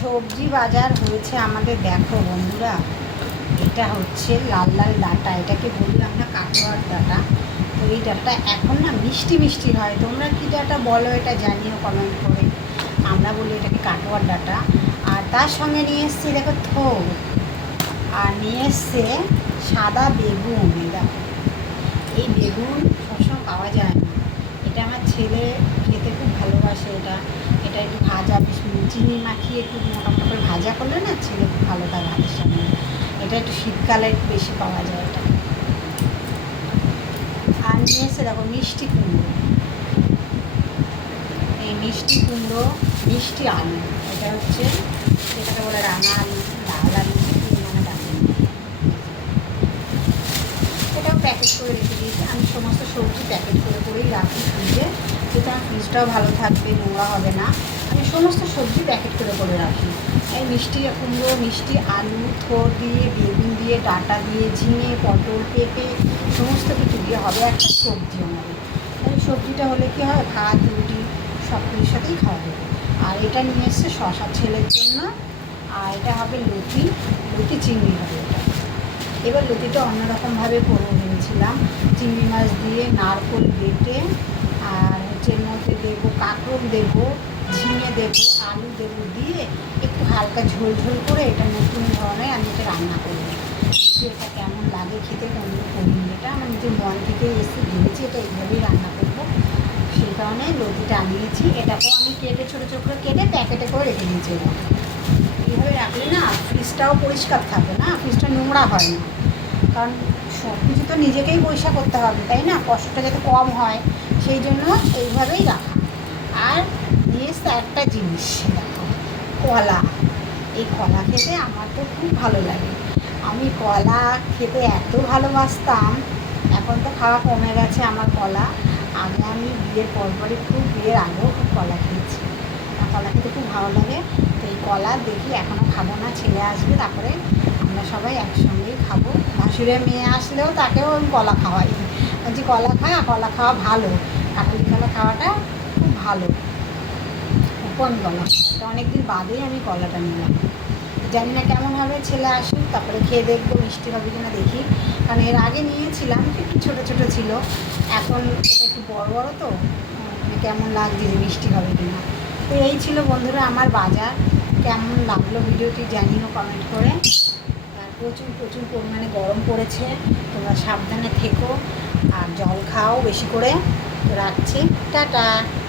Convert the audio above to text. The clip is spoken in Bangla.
সবজি বাজার হয়েছে আমাদের, দেখো বন্ধুরা। এটা হচ্ছে লাল লাল ডাঁটা, এটাকে বলি আমরা কাটোয়ার ডাঁটা। তো এই ডাঁটা এখন না মিষ্টি মিষ্টি হয়, তোমরা কী ডাঁটা বলো এটা জানিও কমেন্ট করে। আমরা বলি এটাকে কাটোয়ার ডাঁটা। আর তার সঙ্গে নিয়ে এসছে দেখো থোড়, আর নিয়ে এসছে সাদা বেগুন। এই দেখো, এই বেগুন সবসময় পাওয়া যায় না। এটা আমার ছেলে খেতে খুব ভালোবাসে। এটা এটা একটু ভাজা চিনি মাখিয়ে একটু মোটা মোটা করে ভাজা করলে না ছেলে খুব ভালো খায় ভাতের সঙ্গে। এটা একটু শীতকালে একটু বেশি পাওয়া যায় এটা। আর নিয়ে এসে দেখো মিষ্টি কুমড়ো, এই মিষ্টি কুমড়ো, মিষ্টি আলু। এটা হচ্ছে যেটাকে বলে রাঙা আলু, লাল আলু, মানে ডাকে। এটাও প্যাকেট করে রেখে দিয়েছি আমি, সমস্ত সবজি প্যাকেট করে করেই রাখি ফ্রিজে, যাতে আমার ফ্রিজটাও ভালো থাকবে, নোংরা হবে না। আমি সমস্ত সবজি প্যাকেট করে করে রাখি। এই মিষ্টি কুমড়ো, মিষ্টি আলু, থোড় দিয়ে, বেগুন দিয়ে, ডাঁটা দিয়ে, ঝিঙে, পটল, পেঁপে সমস্ত কিছু দিয়ে হবে একটা সবজি আমাদের। এই সবজিটা হলে কী হয়, ভাত রুটি সব কিছুর সাথেই খাওয়া যাবে। আর এটা নিয়ে এসছে শশা ছেলের জন্য। আর এটা হবে লতি, লতি চিংড়ি হবে এটা। এবার লতিটা অন্যরকমভাবে করবো ভেবেছিলাম, চিংড়ি মাছ দিয়ে, নারকোল বেটে, আর হচ্ছে এর মধ্যে দেবো কাঁকরোল দেবো, ঝিঙে দেবো, আলু দেবো, দিয়ে একটু হালকা ঝোল ঝোল করে এটা নতুন ধরনের আমি এটা রান্না করবো। দেখি এটা কেমন লাগে খেতে, কোনদিন করিনি। এটা আমার নিজের মন থেকে এসে ভেবেছি এটা এইভাবেই রান্না করবো, সেই কারণে লতিটা আনিয়েছি। এটাকেও আমি কেটে ছোটো ছোটো করে কেটে প্যাকেটে করে রেখে দিয়েছি। এইভাবে রাখলে না ফ্রিজটাও পরিষ্কার থাকে, না ফ্রিজটা নোংরা হয় না। কারণ সব কিছু তো নিজেকেই পরিষ্কার করতে হবে, তাই না, কষ্টটা যাতে কম হয়, সেই জন্য এইভাবেই রাখা। আর নিয়ে এসছে একটা জিনিস, দেখো কলা। এই কলা খেতে আমার তো খুব ভালো লাগে। আমি কলা খেতে এত ভালোবাসতাম, এখন তো খাওয়া কমে গেছে আমার কলা। আগে আমি বিয়ের পরপরই খুব, বিয়ের আগেও খুব কলা খেয়েছি। কলা খেতে খুব ভালো লাগে। তো এই কলা দেখি এখনও খাবো না, ছেলে আসবে তারপরে আমরা সবাই একসঙ্গেই খাবো। ভাসুরের মেয়ে আসলেও তাকেও আমি কলা খাওয়াই, বলছি কলা খা, কলা খাওয়া ভালো, কাঁঠালি কলা খাওয়াটা খুব ভালো। কোন কলা খাওয়াটা অনেকদিন বাদেই আমি কলাটা নিলাম। জানি না কেমন হবে, ছেলে আসুক তারপরে খেয়ে দেখবো মিষ্টি হবে কিনা দেখি। কারণ এর আগে নিয়েছিলাম একটু ছোটো ছোটো ছিল, এখন এটা একটু বড় বড় তো, কেমন লাগছে যে মিষ্টি হবে কিনা। তো এই ছিল বন্ধুরা আমার বাজার। কেমন লাগলো ভিডিওটি জানিও কমেন্ট করে। আর প্রচুর প্রচুর পরিমাণে গরম পড়েছে, তোমরা সাবধানে থেকো আর জল খাও বেশি করে। তো রাখছি, টাটা।